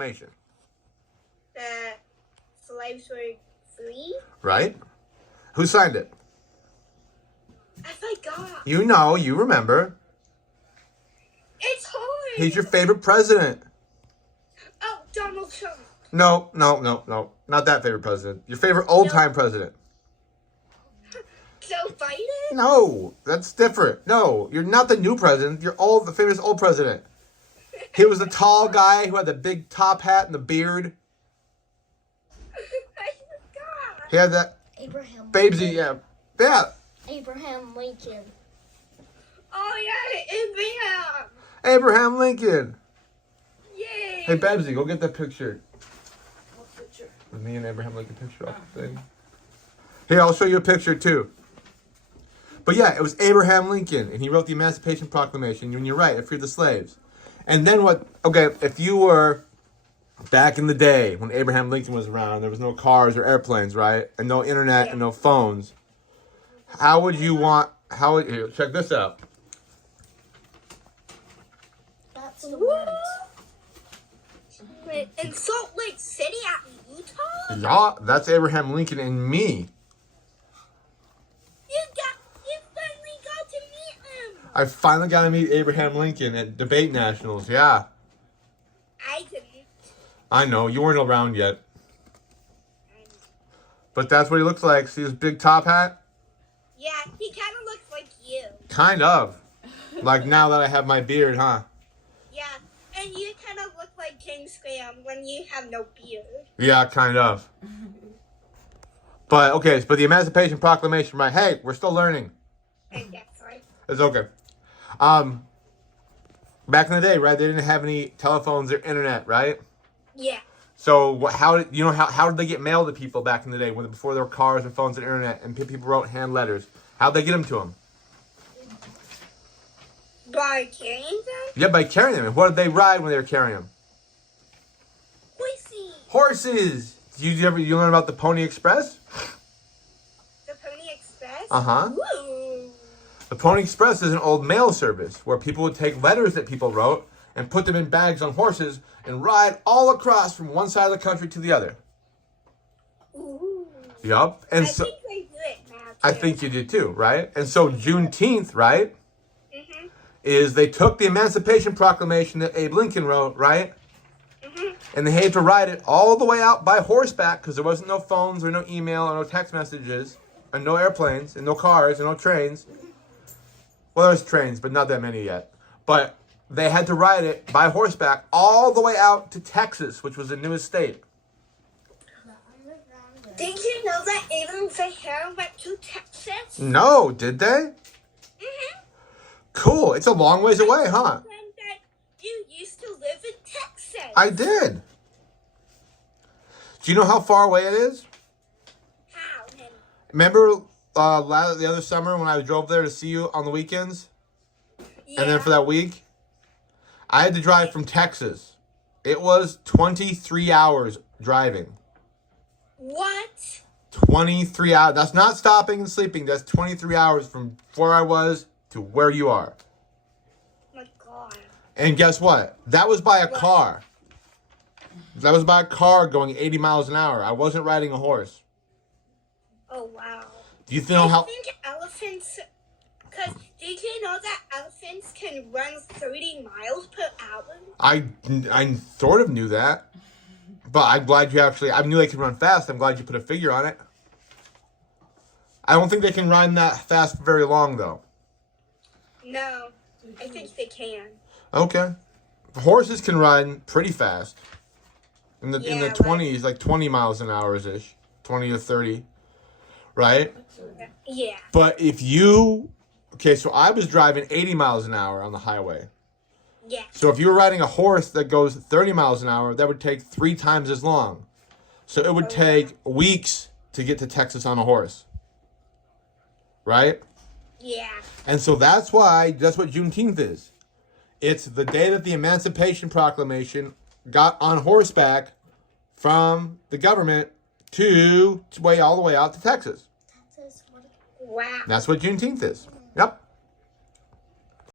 Proclamation. The slaves were free? Right? Who signed it? I forgot. You know, you remember. It's hard. He's your favorite president. Oh, Donald Trump. No. Not that favorite president. Your favorite old-time president. Joe Biden? No, that's different. No, you're not the new president. You're the famous old president. He was the tall guy who had the big top hat and the beard. I forgot. He had that Abraham Babesy, yeah. Abraham Lincoln. Oh, yeah, Abraham. Abraham Lincoln. Yay. Hey, Babsy, go get that picture. What picture? With me and Abraham Lincoln picture off the thing. Here, I'll show you a picture too. But yeah, it was Abraham Lincoln, and he wrote the Emancipation Proclamation, and you're right, it freed the slaves. And then what, okay, if you were back in the day when Abraham Lincoln was around, there was no cars or airplanes, right? And no internet and no phones. Here, check this out. That's the Woo. words. Wait, in Salt Lake City at Utah? Yeah, that's Abraham Lincoln and me. You finally got to meet him. I finally got to meet Abraham Lincoln at Debate Nationals, yeah. I didn't. I know, you weren't around yet. But that's what he looks like. See his big top hat? Yeah, he kind of looks like you. Kind of. Like now that I have my beard, huh? Yeah, and you kind of look like King Scram when you have no beard. Yeah, kind of. But, okay, but the Emancipation Proclamation, right? Hey, we're still learning. And that's right. It's okay. Back in the day, right, they didn't have any telephones or internet, right? Yeah. So how did they get mail to people back in the day before there were cars and phones and internet and people wrote hand letters? How'd they get them to them? By carrying them? Yeah, by carrying them. And what did they ride when they were carrying them? Horsey. Horses. You learn about the Pony Express? The Pony Express? Uh-huh. Ooh. The Pony Express is an old mail service where people would take letters that people wrote and put them in bags on horses and ride all across from one side of the country to the other. Ooh. Yup. And I so think they do it now, too. I think you did too, right? And so Juneteenth, right, Mm-hmm. is they took the Emancipation Proclamation that Abe Lincoln wrote, right? Mm-hmm. And they had to ride it all the way out by horseback because there wasn't no phones or no email or no text messages and no airplanes and no cars and no trains. Well, there's trains, but not that many yet. But they had to ride it by horseback all the way out to Texas, which was the newest state. Did you know that even Sahara went to Texas? No, did they? Mm-hmm. Cool. It's a long ways away, huh? And that you used to live in Texas. I did. Do you know how far away it is? How? Remember the other summer when I drove there to see you on the weekends? Yeah. And then for that week? I had to drive from Texas. It was 23 hours driving. What? 23 hours. That's not stopping and sleeping. That's 23 hours from where I was to where you are. My God. And guess what? That was by a car. That was by a car going 80 miles an hour. I wasn't riding a horse. Oh, wow. Do you know how... I think elephants... Because did you know that elephants can run 30 miles per hour? I sort of knew that. But I'm glad you actually... I knew they could run fast. I'm glad you put a figure on it. I don't think they can run that fast for very long, though. No, I think they can. Okay. Horses can run pretty fast. In the Yeah, 20s, like 20 miles an hour-ish. 20 to 30. Right? Yeah. But if you... Okay, so I was driving 80 miles an hour on the highway. Yeah. So if you were riding a horse that goes 30 miles an hour, that would take 3 times as long. So it would take weeks to get to Texas on a horse. Right? Yeah. And so that's what Juneteenth is. It's the day that the Emancipation Proclamation got on horseback from the government all the way out to Texas. Wow. That's what Juneteenth is. Yep.